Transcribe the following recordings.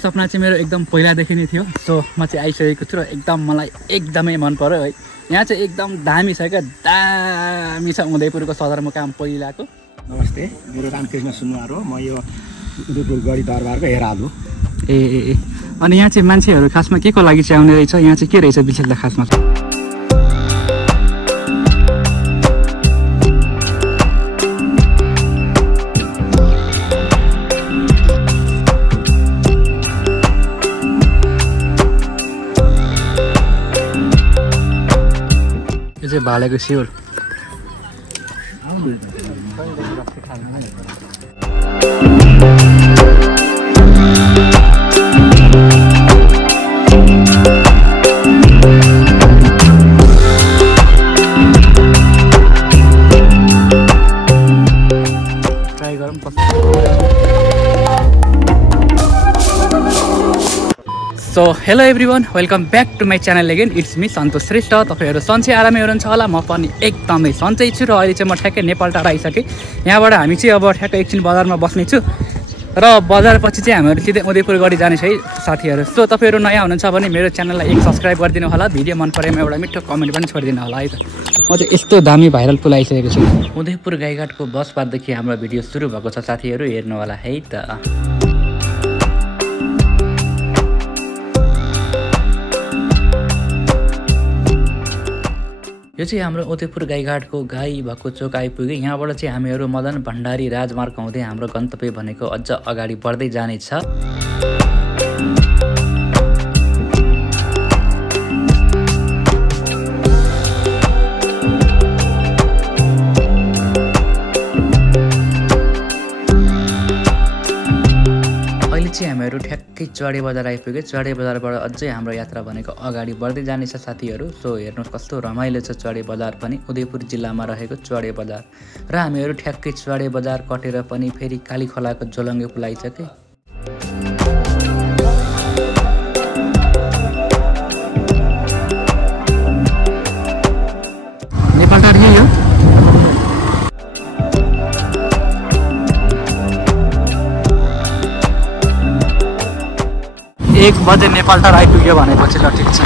सपना चाहिँ मेरो एकदम पहिलादेखि नै थियो। सो म चाहिँ आइसकेको छु र एकदम मलाई एकदमै मन पर्यो है। यहाँ चाहिँ एकदम दामी छ क्या, दामी छ उदयपुरको सदरमुकाम पहिलाको। नमस्ते, मेरो रामकृष्ण सुनवार हो। म यो उदयपुर गढी दरबारको हेरालु। ए अनि यहाँ चाहिँ मान्छेहरू खासमा के को लागि चाहिँ आउने रहेछ? यहाँ चाहिँ के रहेछ विशेषता खासमा? यो चाहिँ भालेको सिउर। So hello everyone, welcome back to my channel again. It's me Santosh Shrestha. तपाईँहरू सन्चै आरामै हुनुहुन्छ होला, म पनि एकदमै सन्चै छु। र अहिले चाहिँ म ठ्याक्कै नेपाल टाढा आइसकेँ। यहाँबाट हामी चाहिँ अब ठ्याक्कै एकछिन बजारमा बस्नेछु र बजारपछि चाहिँ हामीहरू सिधै उदयपुर गढी जानेछ है साथीहरू। सो तपाईँहरू नयाँ हुनुहुन्छ भने मेरो च्यानललाई एक सब्सक्राइब गरिदिनु होला, भिडियो मन परेमा एउटा मिठो कमेन्ट पनि छोडिदिनु होला है त। म चाहिँ यस्तो दामी भाइरल पुल आइसकेको छु। उदयपुर गाईघाटको बस पार्कदेखि हाम्रो भिडियो सुरु भएको छ साथीहरू, हेर्नु होला है त। यो चाहिँ हाम्रो उदयपुर गाईघाटको गाई भएको चोक आइपुग्यो। यहाँबाट चाहिँ हामीहरू मदन भण्डारी राजमार्ग हुँदै हाम्रो गन्तव्य भनेको अझ अगाडि बढ्दै जानेछ। हामीहरू ठ्याक्कै चुवाडे बजार आइपुग्यो। चुवाडे बजारबाट अझै हाम्रो यात्रा भनेको अगाडि बढ्दै जानेछ साथीहरू। सो हेर्नुहोस् कस्तो रमाइलो छ चुवाडे बजार पनि, उदयपुर जिल्लामा रहेको चुवाडे बजार। र हामीहरू ठ्याक्कै चुवाडे बजार कटेर पनि फेरि काली खोलाको जोलङ्गे पुल आइसके। नेपाल टाढा यही हो। 1 बजे नेपाल टाढा आइपुग्यो भनेपछि ल ठिक छ।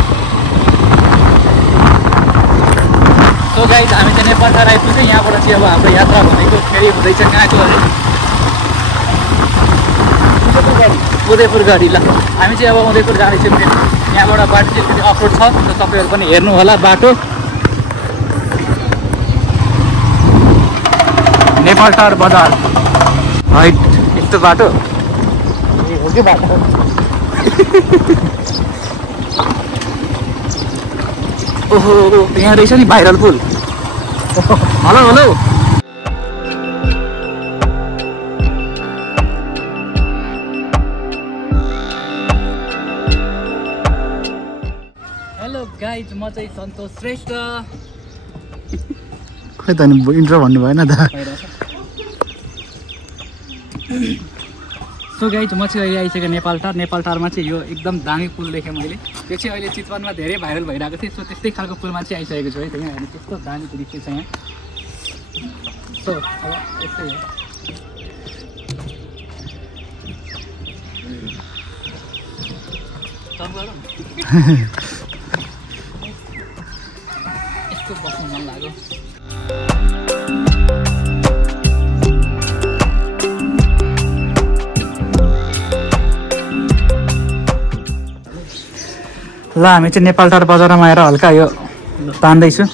सो गाइज हामी चाहिँ नेपाल टाढा आइपुग्यो। यहाँबाट चाहिँ अब हाम्रो यात्रा भनेको फेरि हुँदैछ कहाँको अरे उदयपुर गढी। ल हामी चाहिँ अब उदयपुर जाँदैछौँ। यहाँबाट बाटो चाहिँ फेरि अफरोड छ, र तपाईँहरू पनि हेर्नु होला बाटो। नेपाल टाढा बजार हाइट यस्तो बाटो हो कि बाटो। ओहो यहाँ रहेछ नि भाइरल पुल। हेलो हेलो हेलो गाइज, म चाहिँ सन्तोष श्रेष्ठ। खै त नि इन्ट्रो भन्नु भएन त। सो गाइज म चाहिँ अहिले आइसकेँ नेपाल टारमा चाहिँ यो एकदम दामी पुल देखेँ मैले। त्यो चाहिँ अहिले चितवनमा धेरै भाइरल भइरहेको थियो। सो त्यस्तै खालको पुलमा चाहिँ आइसकेको छु है त। यहाँ हेर्नु कस्तो दामी दृश्य छ यहाँ। सो अब यस्तै हो। यस्तो बस्नु मन लाग्यो। ल हामी चाहिँ नेपाल टाढा बजारमा आएर हल्का यो तान्दैछु।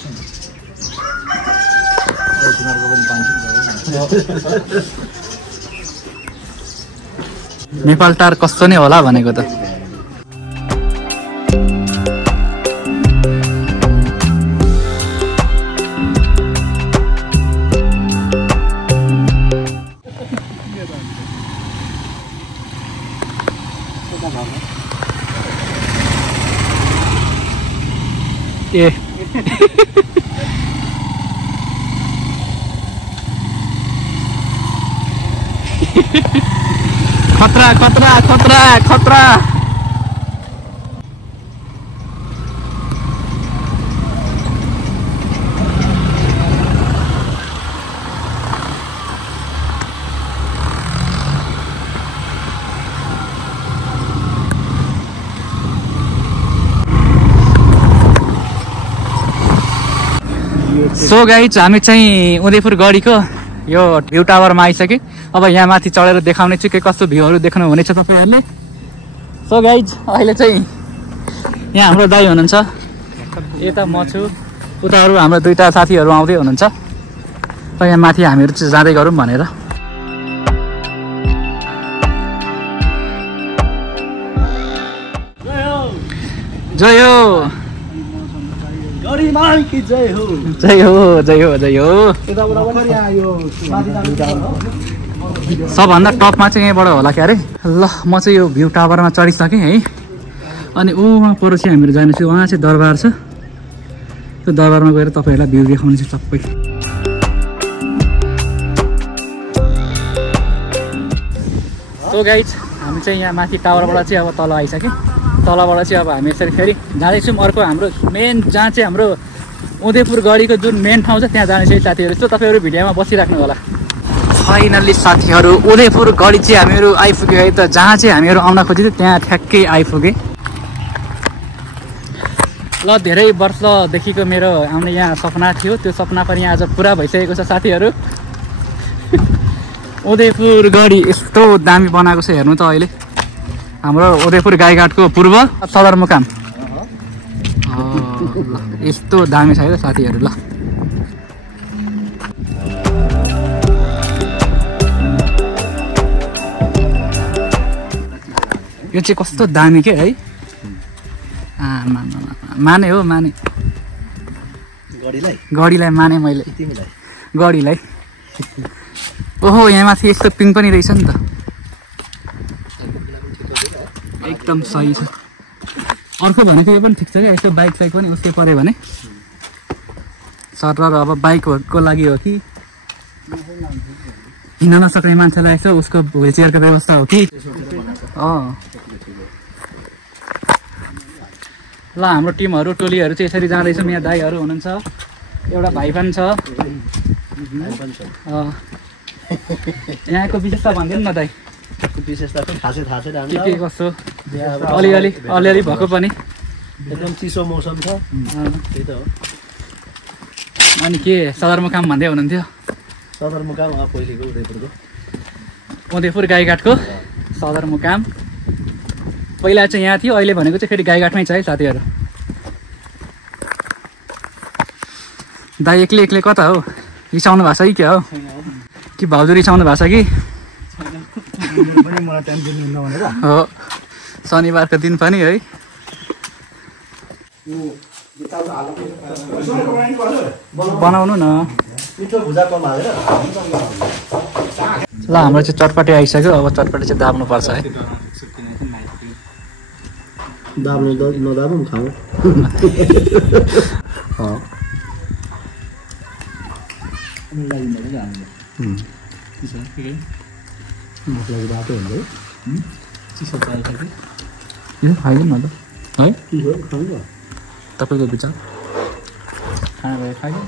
नेपाल टाढा कस्तो नै होला भनेको त। ए खतरा खतरा खतरा खतरा। सो गाइज हामी चाहिँ उदयपुर गढीको यो भ्यू टावरमा आइसके। अब यहाँ माथि चढेर देखाउने छु के कस्तो भ्यूहरू देख्नु हुनेछ तपाईँहरूले। सो गाइज अहिले चाहिँ यहाँ हाम्रो दाइ हुनुहुन्छ, यता म छु, उताहरू हाम्रो दुईवटा साथीहरू आउँदै हुनुहुन्छ। र यहाँ माथि हामीहरू चाहिँ जाँदै गरौँ भनेर। जय हो जय हो जय हो जय हो। सबभन्दा टपमा चाहिँ यहीँबाट होला क्या अरे। ल म चाहिँ यो भ्यू टावरमा चढिसकेँ है। अनि वहाँ पर चाहिँ हामीहरू जानेछु, उहाँ चाहिँ दरबार छ। त्यो दरबारमा गएर तपाईँहरूलाई भ्यू देखाउने छु सबै। सो गाइज हामी चाहिँ यहाँ माथि टावरबाट चाहिँ अब तल आइसक्यौँ। तलबाट चाहिँ अब हामी यसरी फेरि जाँदैछौँ अर्को हाम्रो मेन, जहाँ चाहिँ हाम्रो उदयपुर गढीको जुन मेन ठाउँ छ त्यहाँ जाने चाहिँ साथीहरू। यस्तो तपाईँहरू भिडियोमा बसिराख्नु होला। फाइनल्ली साथीहरू उदयपुर गढी चाहिँ हामीहरू आइपुग्यो है त। जहाँ चाहिँ हामीहरू आउन खोजेको त्यहाँ ठ्याक्कै आइपुगे। ल धेरै वर्षदेखिको मेरो आउने यहाँ सपना थियो, त्यो सपना पनि आज पुरा भइसकेको छ साथीहरू। उदयपुर गढी यस्तो दामी बनाएको छ हेर्नु त। अहिले हाम्रो उदयपुर गाईघाटको पूर्व सदरमुकाम यस्तो दामी छ है त साथीहरू। ल यो चाहिँ कस्तो दामी के है। माने हो माने, गढीलाई माने मैले, गढीलाई। ओहो यहाँ माथि यस्तो पिङ पनि रहेछ नि त, एकदम सही छ। अर्को भनेको यो पनि ठिक छ क्या, यस्तो बाइक साइक पनि उस्तै पऱ्यो भने सर। अब बाइकहरूको लागि हो कि हिँड्न नसक्ने मान्छेलाई यसो उसको व्हिल चेयरको व्यवस्था हो कि। ल हाम्रो टिमहरू टोलीहरू चाहिँ यसरी जाँदैछौँ। यहाँ दाईहरू हुनुहुन्छ, एउटा भाइ पनि छ। यहाँको विशेषता भनिदिनु न दाई। विशेषता चाहिँ खासै थाहा छैन के कसो, अलिअलि भएको पनि। एकदम चिसो मौसम छ, त्यही त हो। अनि के सदरमुकाम भन्दै हुनुहुन्थ्यो? सदरमुकाम पहिलेको उदयपुरको, उदयपुर गाईघाटको सदरमुकाम। पहिला चाहिँ यहाँ थियो, अहिले भनेको चाहिँ फेरि गाईघाटमै छ है साथीहरू। दाइ एक्लै एक्लै कता हो, रिसाउनु भएको छ कि क्या हो? कि भाउजू रिसाउनु भएको छ कि? हो शनिबारको दिन पनि है। बनाउनु न। ल हाम्रो चाहिँ चटपटे आइसक्यो। अब चटपटे चाहिँ दाब्नु पर्छ है। दाब्नु नदाब्नु खाऊ। बाटो हुन्छ चिसो चाहिन्छ कि खाइदिउँ न त है। तपाईँको विचार खाना भए खाइदिउँ।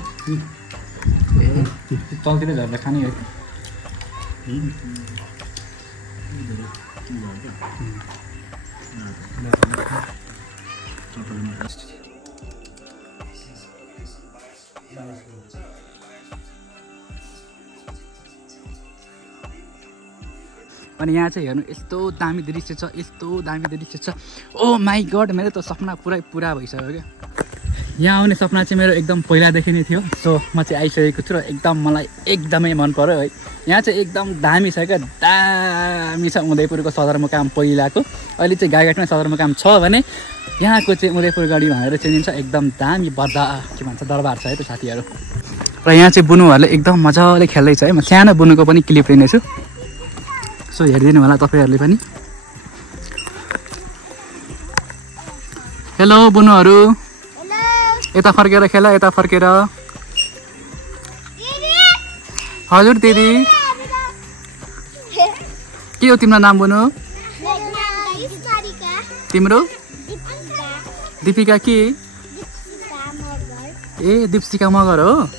तलतिरै झरेर खाने है। अनि यहाँ चाहिँ हेर्नु यस्तो दामी दृश्य छ, यस्तो दामी दृश्य छ। ओ माई गड, मेरो त सपना पुरा भइसक्यो क्या। यहाँ आउने सपना चाहिँ मेरो एकदम पहिलादेखि नै थियो। सो म चाहिँ आइसकेको छु र एकदम मलाई एकदमै मन पर्यो है। यहाँ चाहिँ एकदम दामी छ क्या, दामी छ। उदयपुरको सदरमुकाम पहिलाको, अहिले चाहिँ गाईघाटमै सदरमुकाम छ भने यहाँको चाहिँ उदयपुर गढी भनेर चिनिन्छ। एकदम दामी बर्दा के भन्छ दरबार छ है त साथीहरू। र यहाँ चाहिँ बुनुहरूले एकदम मजाले खेल्दैछ है। म सानो बुनुको पनि क्लिप लिनेछु, सो हेरिदिनु होला तपाईँहरूले पनि। हेलो बुनुहरू, यता फर्केर खेल, यता फर्केर। हजुर दिदी, के हो तिम्रो नाम बुनु? तिम्रो? दिपिका के? ए दीपशिका मगर हो।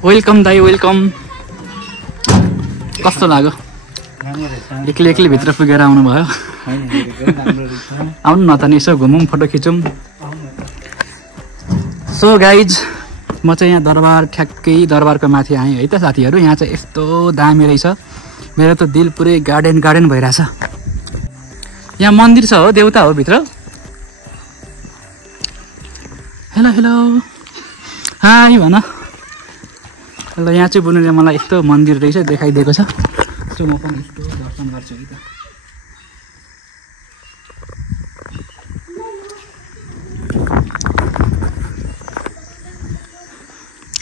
वेलकम दाई, वेलकम। कस्तो लाग्यो एक्लै एक्लै भित्र पुगेर आउनुभयो आउनु न त नि यसो घुमौँ फोटो खिचौँ सो गाइज म चाहिँ यहाँ दरबार ठ्याक्कै दरबारको माथि आएँ है त साथीहरू यहाँ चाहिँ यस्तो दामी रहेछ मेरो त दिल पुरै गार्डन गार्डन भइरहेछ यहाँ मन्दिर छ हो देउता हो भित्र हेलो हेलो हाई भन ल यहाँ चाहिँ बुनुले मलाई यस्तो मन्दिर रहेछ देखाइदिएको छ सो म पनि यस्तो दर्शन गर्छु है त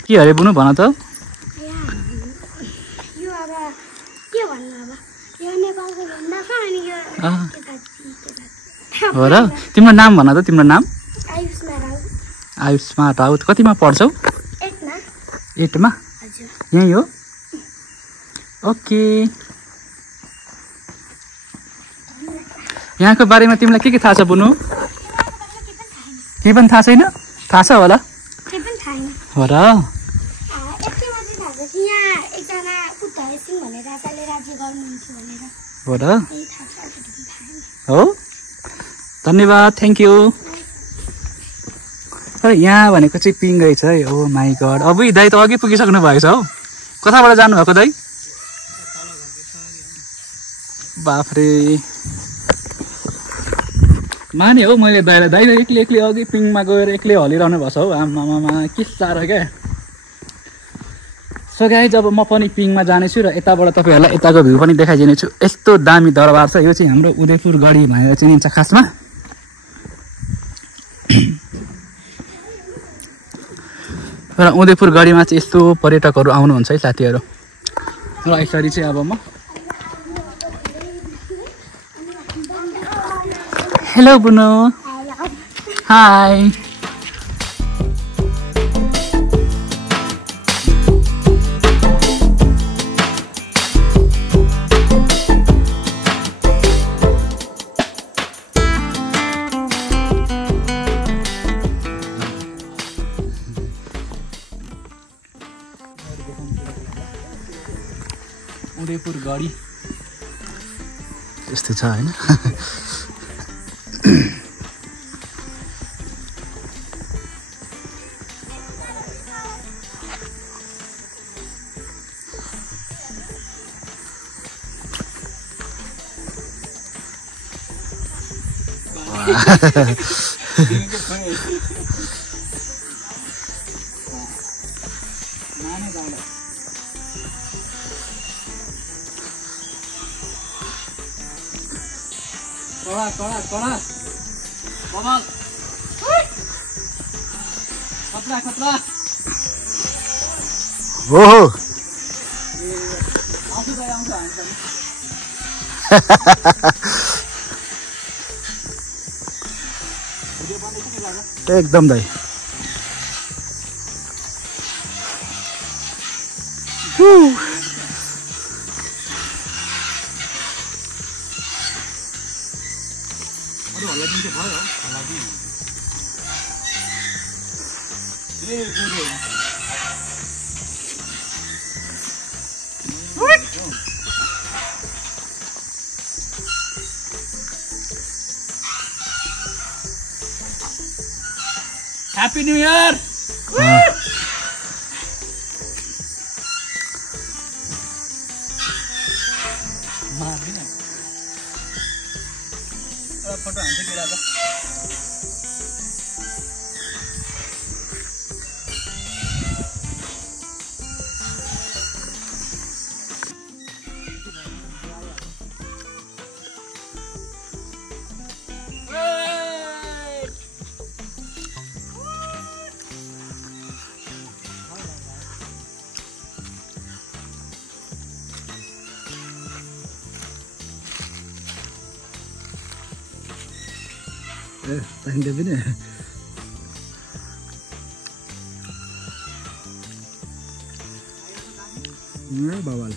के अरे बुनु भन त हो र तिम्रो नाम भन त तिम्रो नाम आयुष्मा राउत कतिमा पढ्छौ 8मा यही हो ओके यहाँको बारेमा तिमीलाई के थाहा छ बुनु केही पनि थाहा छैन थाहा छ होला हो र हो र हो धन्यवाद थ्याङ्क यू यहाँ भनेको चाहिँ पिङ रहेछ है ओ माई गड अब दाइ त अघि पुगिसक्नु भएछ हौ कताबाट जानुभएको दाइ बाफ्रे माने हौ मैले दाइलाई दाइ एक्लै एक्लै अघि पिङमा गएर एक्लै हलिरहनु भएको छ हौ आमामा के साह्रो क्या सो गाइज अब म पनि पिङमा जानेछु र यताबाट तपाईँहरूलाई यताको भ्यू पनि देखाइदिनेछु यस्तो दामी दरबार छ यो चाहिँ हाम्रो उदयपुर गढी भनेर चिनिन्छ खासमा र उदयपुर गढीमा चाहिँ यस्तो पर्यटकहरू आउनुहुन्छ है साथीहरू र यसरी चाहिँ अब म हेलो बुनु हाई उदयपुर गढी यस्तो छ हैन खतरा ओहो एकदम दाइ Happy New Year! फोटो हान्छ के राजा Tanda पनि बाबाल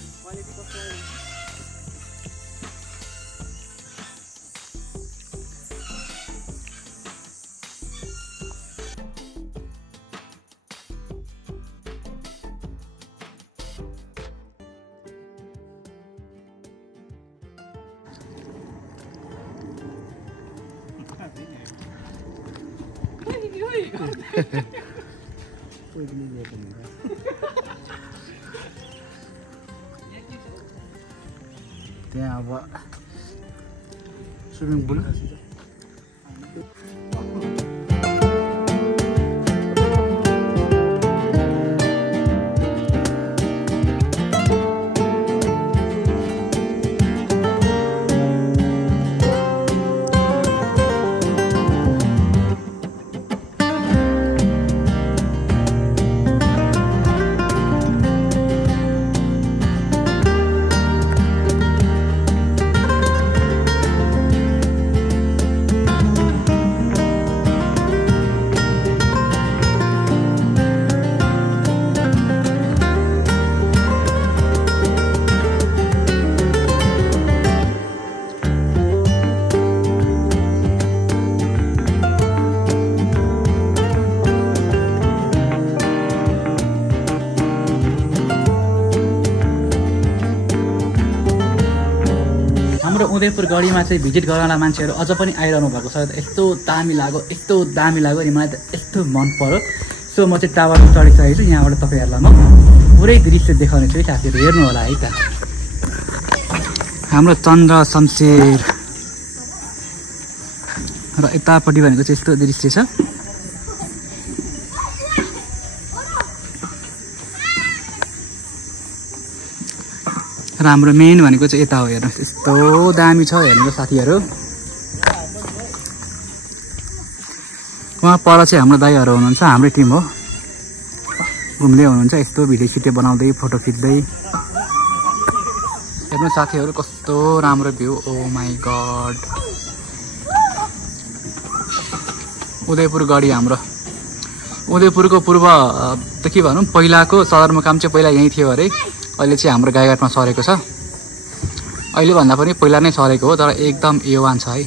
त्यहाँ अब स्विमिङ पुल हाम्रो उदयपुर गढीमा चाहिँ भिजिट गर्नलाई मान्छेहरू अझ पनि आइरहनु भएको छ। यस्तो दामी लाग्यो अनि मलाई त यस्तो मन पर्यो। सो म चाहिँ टावरमा चढिसकेको छु। यहाँबाट तपाईँहरूलाई म पुरै दृश्य देखाउने छु है साथीहरू, हेर्नु होला है त। हाम्रो चन्द्र शमशेर र यतापट्टि भनेको चाहिँ यस्तो दृश्य छ। र हाम्रो मेन भनेको चाहिँ यता हो। हेर्नुहोस् यस्तो दामी छ हेर्नुहोस् साथीहरू। उहाँ पर चाहिँ हाम्रो दाइहरू हुनुहुन्छ, हाम्रै टिम हो। घुम्दै हुनुहुन्छ यस्तो भिडियो सिडियो बनाउँदै फोटो खिच्दै। हेर्नुहोस् साथीहरू कस्तो राम्रो view. Oh my god. Udayapur Gadhi हाम्रो उदयपुरको पूर्व त के भनौँ, पहिलाको सदरमुकाम चाहिँ पहिला यहीँ थियो अरे। अहिले चाहिँ हाम्रो गाईघाटमा सरेको छ। अहिले भन्दा पनि पहिला नै सरेको हो, तर एकदम A1 छ है।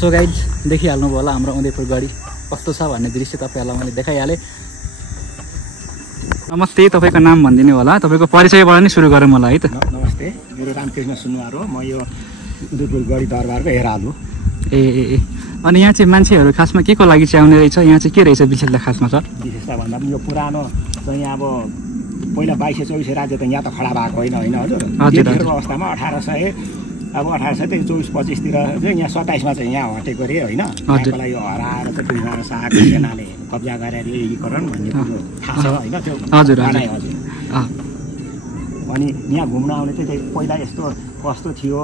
सो गाइज देखिहाल्नु भयो होला हाम्रो उदयपुर गढी कस्तो छ भन्ने दृश्य तपाईँहरूलाई मैले देखाइहालेँ। नमस्ते, तपाईँको नाम भनिदिनु होला, तपाईँको परिचयबाट नै सुरु गरौँ होला है त। नमस्ते, मेरो रामकृष्ण सुनुवार हो। म यो उदयपुर गढी दरबारको हेराल हो। ए अनि यहाँ चाहिँ मान्छेहरू खासमा के को लागि चाहिँ आउने रहेछ? यहाँ चाहिँ के रहेछ विशेषता खासमा सर? विशेषता भन्दा पनि यो पुरानो चाहिँ अब पहिला 2224 राज्य त यहाँ त खडा भएको होइन हजुर। त्यतिखेरको अवस्थामा 1824-25तिर चाहिँ यहाँ 27मा चाहिँ यहाँ हटेको अरे होइन। त्यसलाई यो हराएर चाहिँ बिहार शाहको सेनाले कब्जा गरेर एकीकरण भन्ने कुरो थाहा छ होइन। त्यो हजुर। अनि यहाँ घुम्न आउने चाहिँ पहिला यस्तो कस्तो थियो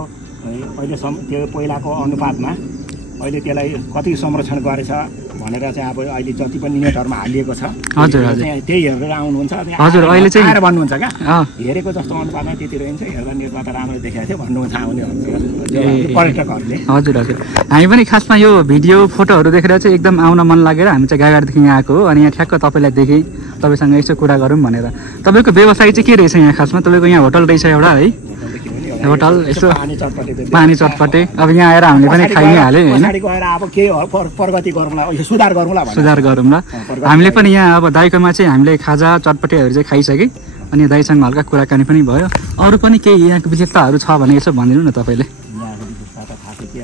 अहिलेसम्म, त्यो पहिलाको अनुपातमा अहिले त्यसलाई कति संरक्षण गरेछ भनेर चाहिँ अब अहिले जति पनि नेटहरूमा हालिएको छ त्यही हेरेर आउनुहुन्छ। हजुर, अहिले चाहिँ आएर भन्नुहुन्छ क्या हेरेको जस्तो अनुपातमा त्यति रहन्छ, हेर्दा नेटमा त राम्रो देखाएको थियो भन्नुहुन्छ आउनेहरू पर्यटकहरूले। हजुर हजुर, हामी पनि खासमा यो भिडियो फोटोहरू देखेर चाहिँ एकदम आउन मन लागेर हामी चाहिँ गाईघाटदेखि यहाँ आएको हो। अनि यहाँ ठ्याक्क तपाईँलाई देखेँ, तपाईँसँग यसो कुरा गरौँ भनेर। तपाईँको व्यवसाय चाहिँ के रहेछ यहाँ खासमा? तपाईँको यहाँ होटल रहेछ एउटा है, होटल यसो पानी चटपटे। अब यहाँ आएर हामीले पनि खाइ नै हाल्यो होइन, सुधार गरौँला। हामीले पनि यहाँ अब दाइकोमा चाहिँ हामीले खाजा चटपटेहरू चाहिँ खाइसक्यौँ। अनि दाइसँग हल्का कुराकानी पनि भयो। अरू पनि केही यहाँको विशेषताहरू छ भने यसो भनिदिनु न तपाईँले।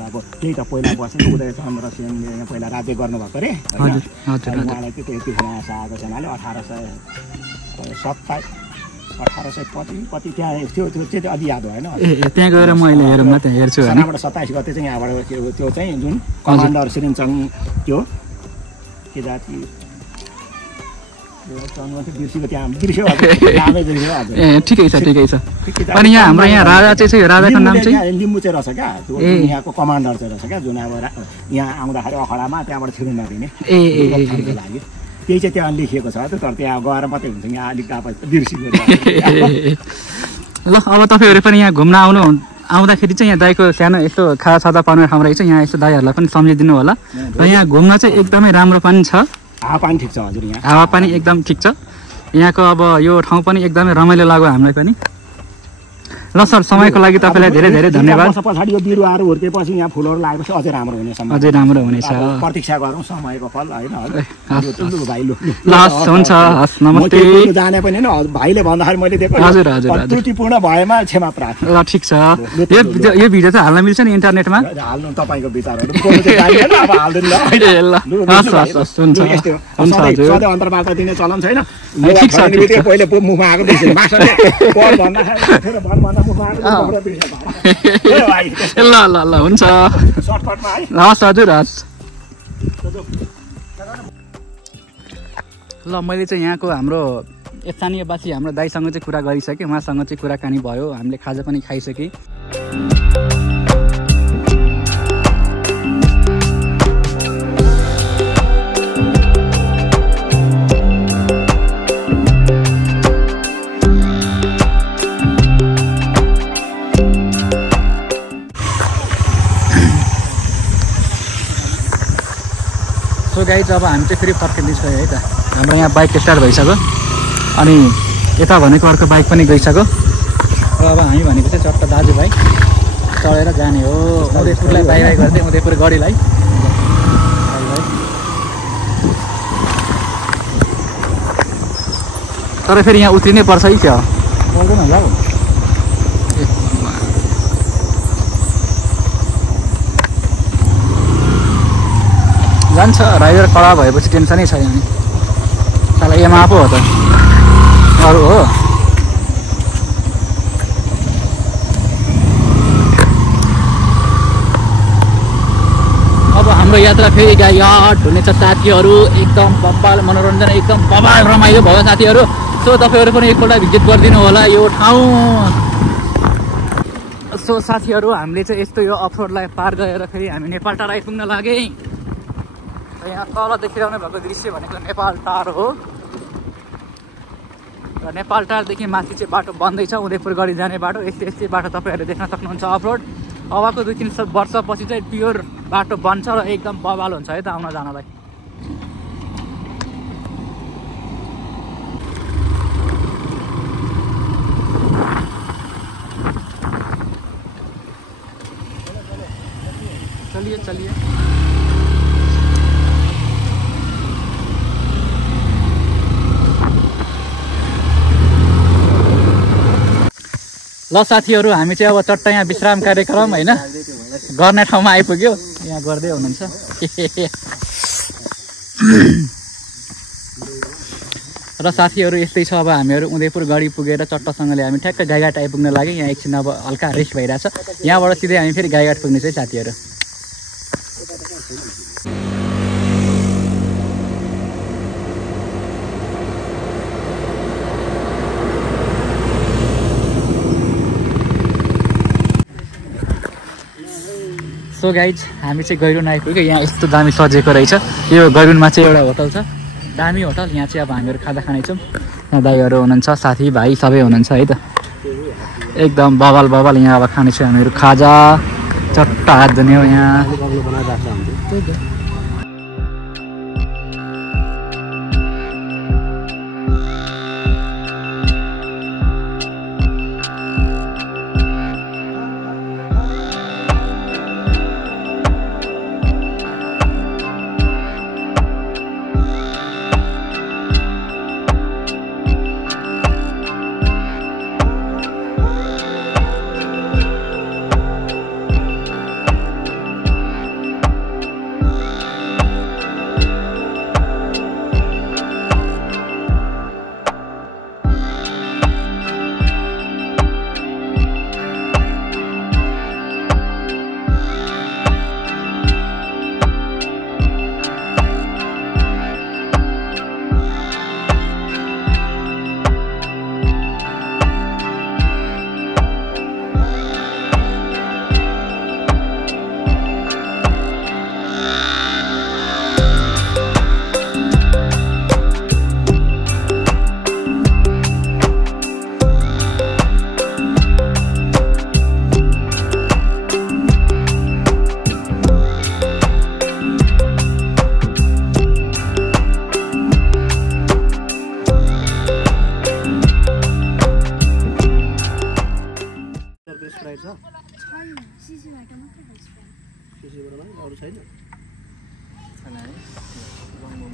अब त्यही त पहिला बस्ने उदय चन्द्र सेनले यहाँ पहिला राज्य गर्नुभएको अरे। उहाँलाई चाहिँ त्यतिखेर आएको सेनाले 1825 कति त्यहाँ थियो, त्यो चाहिँ अलि याद भएन। त्यहाँ गएर मैले हेरौँ न, त्यहाँ हेर्छु। यहाँबाट 27 गते चाहिँ यहाँबाट त्यो चाहिँ जुन कमान्डर श्रीचङ त्यो के जाति ठिकै छ। अनि यहाँ हाम्रो यहाँ राजा चाहिँ राजाको नाम चाहिँ लिम्बू चाहिँ रहेछ क्या, यहाँको कमान्डर चाहिँ रहेछ क्या, जुन अब यहाँ आउँदाखेरि अखडामा त्यहाँबाट छिर्नु नदिने लागि त्यही चाहिँ त्यहाँ लेखिएको छ। तर त्यहाँ गएर मात्रै हुन्छ, यहाँ अलिक अब बिर्सिँदैन। ल अब तपाईँहरू पनि यहाँ घुम्न आउँदाखेरि चाहिँ यहाँ दाइको सानो यस्तो खाजा पाउने ठाउँ रहेछ, यहाँ यस्तो दाइहरूलाई पनि सम्झिदिनु होला। र यहाँ घुम्न चाहिँ एकदमै राम्रो पनि छ, हावापानी ठिक छ हजुर। यहाँ हावापानी एकदम ठिक छ। यहाँको अब यो ठाउँ पनि एकदमै रमाइलो लाग्यो हामीलाई पनि। ल सर समयको लागि तपाईँलाई धेरै धेरै धन्यवाद। वर्ष पछाडि यो बिरुवाहरू हुर्केपछि यहाँ फुलहरू लागेपछि अझै राम्रो हुनेछ, अझै राम्रो हुनेछ। प्रतीक्षा गरौँ समयको फल होइन। भाइ लु ल हुन्छ, हस् नमस्ते। जाने पनि होइन भाइले भन्दाखेरि मैले दिएको हजुर हजुर त्रुटिपूर्ण भएमा क्षमा प्रार्थना। ल ठिक छ। यो भिडियो चाहिँ हाल्न मिल्छ नि इन्टरनेटमा? हाल्नु तपाईँको विचारहरू अब हाल्दैन ल। हस् हस् हस् हुन्छ हुन्छ हजुर। सधैँ अन्तर्वार्ता दिने चलन छैन। ठिक छ ठिक छ। पहिले मुखमा आएको बिर्सेँ मास्टरले पढ भन्दाखेरि भन्दा मुखमा आएको बिर्सेँ। ल ल ल हुन्छ। सर्टकटमा है। हस् हजुर हस्। ल मैले चाहिँ यहाँको हाम्रो स्थानीयवासी हाम्रो दाइसँग चाहिँ कुरा गरिसकेँ, उहाँसँग चाहिँ कुराकानी भयो, हामीले खाजा पनि खाइसकेँ। सो गाइज अब हामी चाहिँ फेरि फर्किँदैछौँ है त। हाम्रो यहाँ बाइक स्टार्ट भइसक्यो अनि यता भनेको अर्को बाइक पनि गइसक्यो र अब हामी भनेको चाहिँ चट्ट दाजुभाइ चढेर जाने हो उदयपुरलाई बाई बाई गर्दै उदयपुर गढीलाई। तर फेरि यहाँ उत्रिनै पर्छ है क्या? पर्दैन होला हौ। जान्छ ड्राइभर कडा भएपछि टेन्सनै छैन नि। साला एमा पो हो त अरू हो। अब हाम्रो यात्रा फेरि गाईघाट हुनेछ साथीहरू। एकदम बब्बाल मनोरञ्जन, एकदम बब्बाल रमाइलो भयो साथीहरू। सो तपाईँहरू पनि एकपल्ट भिजिट गरिदिनु होला यो ठाउँ। सो साथीहरू हामीले चाहिँ यस्तो यो अफरोडलाई पार गरेर फेरि हामी नेपाल टाढा आइपुग्न लागे। यहाँ तल देखिरहनु भएको दृश्य भनेको नेपाल टार हो र नेपाल टारदेखि माथि चाहिँ बाटो बन्दैछ उदयपुर गढी जाने बाटो। यस्तै यस्तै बाटो तपाईँहरूले देख्न सक्नुहुन्छ अफरोड। अबको 2-3 वर्षपछि चाहिँ प्योर बाटो बन्छ र एकदम बवाल हुन्छ है त आउन जानलाई। चलिए चलिए। ल साथीहरू हामी चाहिँ अब चट्ट यहाँ विश्राम कार्यक्रम होइन गर्ने ठाउँमा आइपुग्यो। यहाँ गर्दै हुनुहुन्छ र साथीहरू यस्तै छ। अब हामीहरू उदयपुर गढी पुगेर चट्टसँगले हामी ठ्याक्क गाईघाट आइपुग्न लाग्यो। यहाँ एकछिन अब हल्का रेस्ट भइरहेछ। यहाँबाट सिधै हामी फेरि गाईघाट पुग्नेछ है साथीहरू। सो गाइज हामी चाहिँ गैरुन आइपुग्यो। यहाँ यस्तो दामी सजेको रहेछ। यो गैरुनमा चाहिँ एउटा होटल छ, दामी होटल। यहाँ चाहिँ अब हामीहरू खाजा खानेछौँ। यहाँ दाइहरू हुनुहुन्छ, साथीभाइ सबै हुनुहुन्छ है त। एकदम बवाल बवाल यहाँ अब खानेछौँ हामीहरू खाजा। चट्ट हात धुने हो यहाँ।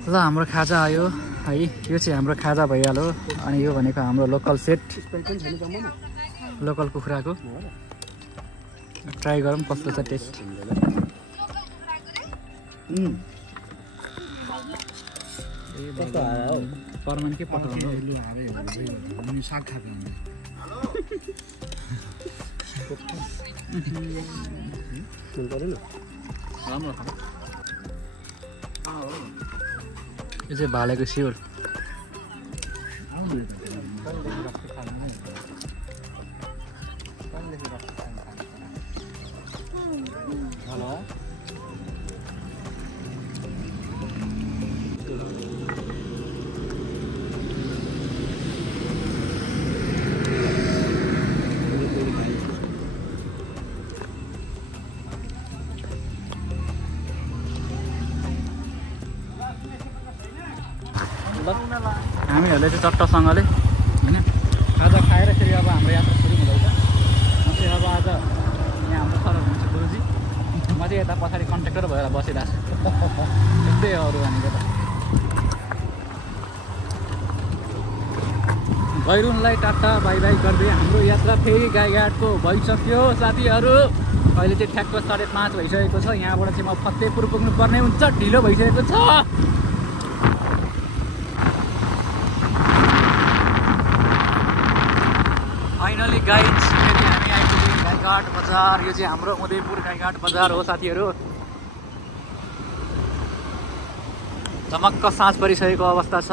ल हाम्रो खाजा आयो है, यो चाहिँ हाम्रो खाजा भइहाल्यो। अनि यो भनेको हाम्रो लोकल सेट, लोकल कुखुराको। ट्राई गरौँ कस्तो छ टेस्ट। परमान के पठाउनु साग खाएको राम्रो छ। यो चाहिँ भालेको स्योर। हामीहरूले चाहिँ चट्टसँगले होइन खाजा खाएर फेरि अब हाम्रो यात्रा सुरु हुँदैछ। म चाहिँ अब आज यहाँ हाम्रो सर हुनुहुन्छ गुरुजी, म चाहिँ यता पछाडि कन्ट्र्याक्टर भएर बसिरहेको छु। त्यस्तै हो अरू भनेको त। गैरुनलाई टाटा बाई बाई गर्दै हाम्रो यात्रा फेरि गाईघाटको भइसक्यो साथीहरू। अहिले चाहिँ ठ्याक्क 5:30 भइसकेको छ। यहाँबाट चाहिँ म फतेहपुर पुग्नुपर्ने हुन्छ, ढिलो भइसकेको छ। फाइनली गाइज फेरि हामी आइपुग्यौँ गाईघाट बजार। यो चाहिँ हाम्रो उदयपुर गाईघाट बजार हो साथीहरू। चमक्क साँझ परिसकेको अवस्था छ।